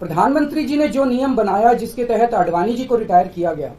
प्रधानमंत्री जी ने जो नियम बनाया जिसके तहत आडवाणी जी को रिटायर किया गया,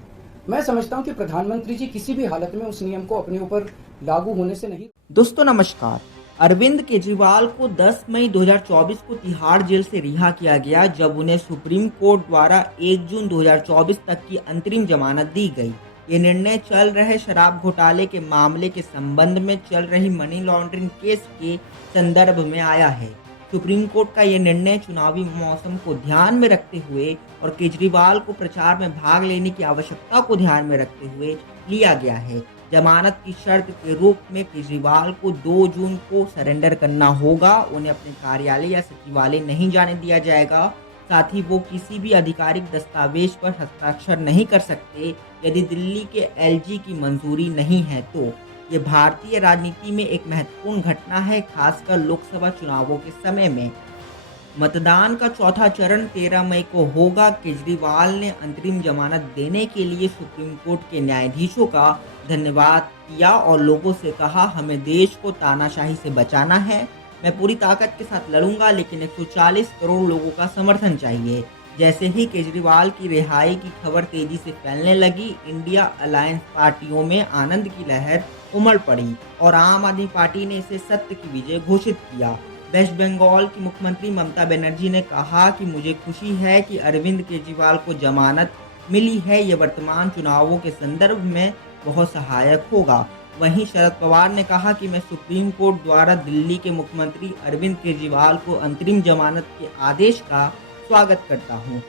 मैं समझता हूं कि प्रधानमंत्री जी किसी भी हालत में उस नियम को अपने ऊपर लागू होने से नहीं। दोस्तों नमस्कार। अरविंद केजरीवाल को 10 मई 2024 को तिहाड़ जेल से रिहा किया गया, जब उन्हें सुप्रीम कोर्ट द्वारा 1 जून 2024 तक की अंतरिम जमानत दी गई। ये निर्णय चल रहे शराब घोटाले के मामले के संबंध में चल रही मनी लॉन्ड्रिंग केस के संदर्भ में आया है। सुप्रीम कोर्ट का यह निर्णय चुनावी मौसम को ध्यान में रखते हुए और केजरीवाल को प्रचार में भाग लेने की आवश्यकता को ध्यान में रखते हुए लिया गया है। जमानत की शर्त के रूप में केजरीवाल को 2 जून को सरेंडर करना होगा। उन्हें अपने कार्यालय या सचिवालय नहीं जाने दिया जाएगा। साथ ही वो किसी भी आधिकारिक दस्तावेज पर हस्ताक्षर नहीं कर सकते यदि दिल्ली के एलजी की मंजूरी नहीं है तो। ये भारतीय राजनीति में एक महत्वपूर्ण घटना है, खासकर लोकसभा चुनावों के समय में। मतदान का चौथा चरण 13 मई को होगा। केजरीवाल ने अंतरिम जमानत देने के लिए सुप्रीम कोर्ट के न्यायाधीशों का धन्यवाद किया और लोगों से कहा, हमें देश को तानाशाही से बचाना है। मैं पूरी ताकत के साथ लड़ूंगा, लेकिन 140 करोड़ लोगों का समर्थन चाहिए। जैसे ही केजरीवाल की रिहाई की खबर तेजी से फैलने लगी, इंडिया अलायंस पार्टियों में आनंद की लहर उमड़ पड़ी और आम आदमी पार्टी ने इसे सत्य की विजय घोषित किया। वेस्ट बंगाल की मुख्यमंत्री ममता बनर्जी ने कहा कि मुझे खुशी है कि अरविंद केजरीवाल को जमानत मिली है, ये वर्तमान चुनावों के संदर्भ में बहुत सहायक होगा। वहीं शरद पवार ने कहा कि मैं सुप्रीम कोर्ट द्वारा दिल्ली के मुख्यमंत्री अरविंद केजरीवाल को अंतरिम जमानत के आदेश का स्वागत करता हूं।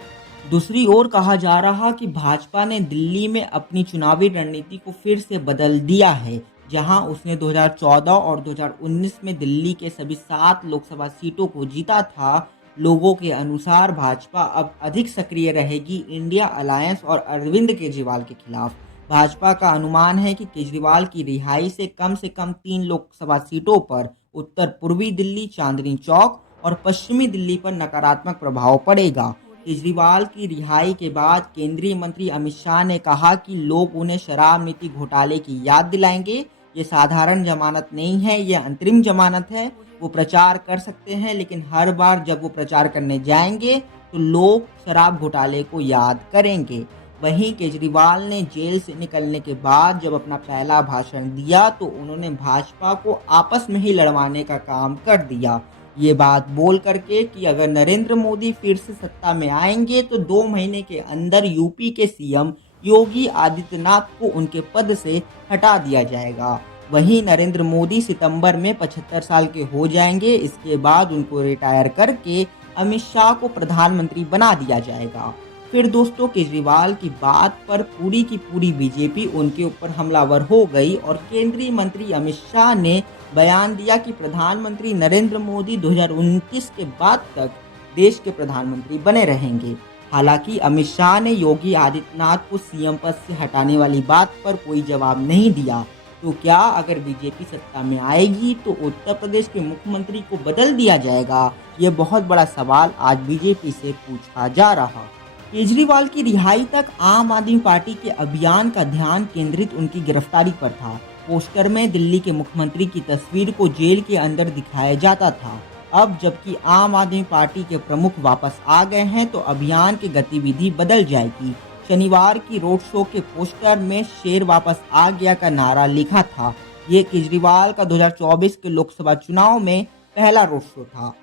दूसरी ओर कहा जा रहा कि भाजपा ने दिल्ली में अपनी चुनावी रणनीति को फिर से बदल दिया है। जहां उसने 2014 और 2019 में दिल्ली के सभी 7 लोकसभा सीटों को जीता था, लोगों के अनुसार भाजपा अब अधिक सक्रिय रहेगी इंडिया अलायंस और अरविंद केजरीवाल के खिलाफ। भाजपा का अनुमान है कि केजरीवाल की रिहाई से कम 3 लोकसभा सीटों पर उत्तर पूर्वी दिल्ली, चांदनी चौक और पश्चिमी दिल्ली पर नकारात्मक प्रभाव पड़ेगा। केजरीवाल की रिहाई के बाद केंद्रीय मंत्री अमित शाह ने कहा कि लोग उन्हें शराब नीति घोटाले की याद दिलाएंगे। ये साधारण जमानत नहीं है, ये अंतरिम जमानत है। वो प्रचार कर सकते हैं, लेकिन हर बार जब वो प्रचार करने जाएंगे तो लोग शराब घोटाले को याद करेंगे। वहीं केजरीवाल ने जेल से निकलने के बाद जब अपना पहला भाषण दिया तो उन्होंने भाजपा को आपस में ही लड़वाने का काम कर दिया। ये बात बोल करके कि अगर नरेंद्र मोदी फिर से सत्ता में आएंगे तो 2 महीने के अंदर यूपी के सीएम योगी आदित्यनाथ को उनके पद से हटा दिया जाएगा। वहीं नरेंद्र मोदी सितंबर में 75 साल के हो जाएंगे। इसके बाद उनको रिटायर करके अमित शाह को प्रधानमंत्री बना दिया जाएगा। फिर दोस्तों केजरीवाल की बात पर पूरी की पूरी बीजेपी उनके ऊपर हमलावर हो गई और केंद्रीय मंत्री अमित शाह ने बयान दिया कि प्रधानमंत्री नरेंद्र मोदी 2029 के बाद तक देश के प्रधानमंत्री बने रहेंगे। हालांकि अमित शाह ने योगी आदित्यनाथ को सीएम पद से हटाने वाली बात पर कोई जवाब नहीं दिया। तो क्या अगर बीजेपी सत्ता में आएगी तो उत्तर प्रदेश के मुख्यमंत्री को बदल दिया जाएगा? ये बहुत बड़ा सवाल आज बीजेपी से पूछा जा रहा। केजरीवाल की रिहाई तक आम आदमी पार्टी के अभियान का ध्यान केंद्रित उनकी गिरफ्तारी पर था। पोस्टर में दिल्ली के मुख्यमंत्री की तस्वीर को जेल के अंदर दिखाया जाता था। अब जबकि आम आदमी पार्टी के प्रमुख वापस आ गए हैं तो अभियान की गतिविधि बदल जाएगी। शनिवार की रोड शो के पोस्टर में शेर वापस आ गया का नारा लिखा था। ये केजरीवाल का 2024 के लोकसभा चुनाव में पहला रोड शो था।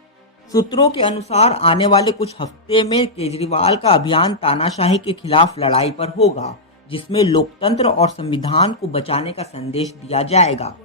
सूत्रों के अनुसार आने वाले कुछ हफ्ते में केजरीवाल का अभियान तानाशाही के खिलाफ लड़ाई पर होगा, जिसमें लोकतंत्र और संविधान को बचाने का संदेश दिया जाएगा।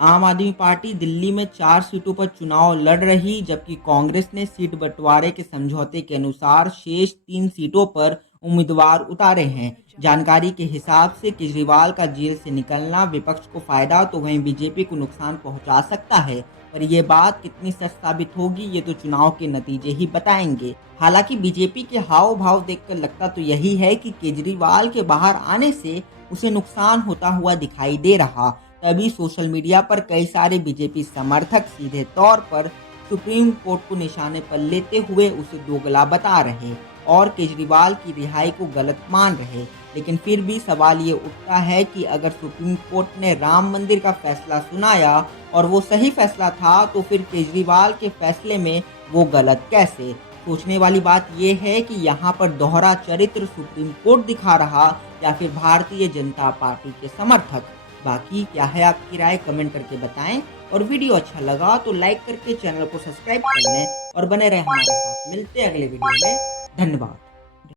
आम आदमी पार्टी दिल्ली में 4 सीटों पर चुनाव लड़ रही, जबकि कांग्रेस ने सीट बंटवारे के समझौते के अनुसार शेष 3 सीटों पर उम्मीदवार उतारे हैं। जानकारी के हिसाब से केजरीवाल का जेल से निकलना विपक्ष को फायदा तो वहीं बीजेपी को नुकसान पहुंचा सकता है, पर यह बात कितनी सच साबित होगी ये तो चुनाव के नतीजे ही बताएंगे। हालांकि बीजेपी के हाव भाव देखकर लगता तो यही है कि केजरीवाल के बाहर आने से उसे नुकसान होता हुआ दिखाई दे रहा। तभी सोशल मीडिया पर कई सारे बीजेपी समर्थक सीधे तौर पर सुप्रीम कोर्ट को निशाने पर लेते हुए उसे दोगला बता रहे और केजरीवाल की रिहाई को गलत मान रहे। लेकिन फिर भी सवाल ये उठता है कि अगर सुप्रीम कोर्ट ने राम मंदिर का फैसला सुनाया और वो सही फैसला था तो फिर केजरीवाल के फैसले में वो गलत कैसे? सोचने वाली बात यह है कि यहाँ पर दोहरा चरित्र सुप्रीम कोर्ट दिखा रहा या फिर भारतीय जनता पार्टी के समर्थक। बाकी क्या है आपकी राय, कमेंट करके बताएं। और वीडियो अच्छा लगा तो लाइक करके चैनल को सब्सक्राइब कर लें और बने रहें हमारे साथ। मिलते हैं अगले वीडियो में। धन्यवाद।